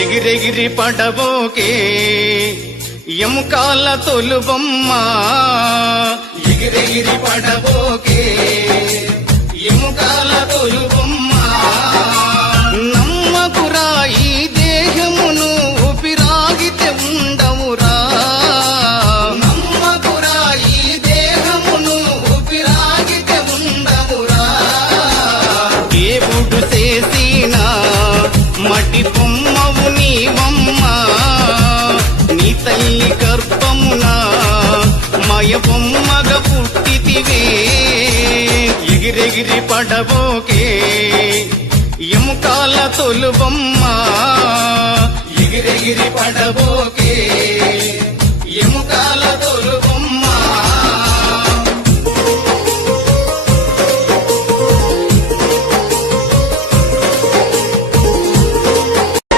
ఎగిరెగిరి పడబోకే ఎముకాల తొలుబొమ్మ ఎగిరెగిరి పడబోకే ఎముకాల తొలుబొమ్మ నమ్మకురా ఈ దేహమును ఊపిరాగితే ఉండవురా నమ్మకురా ఈ దేహమును ఊపిరాగితే ఉండవురా దేవుడు చేసిన మటి బొమ్మవు నీవమ్మ నీ తల్లి గర్భమున మయ బొమ్మగా పుట్టితివే ఎగిరెగిరి పడబోకే ఎముకాల తొలుబొమ్మ ఎగిరెగిరి పడబోకే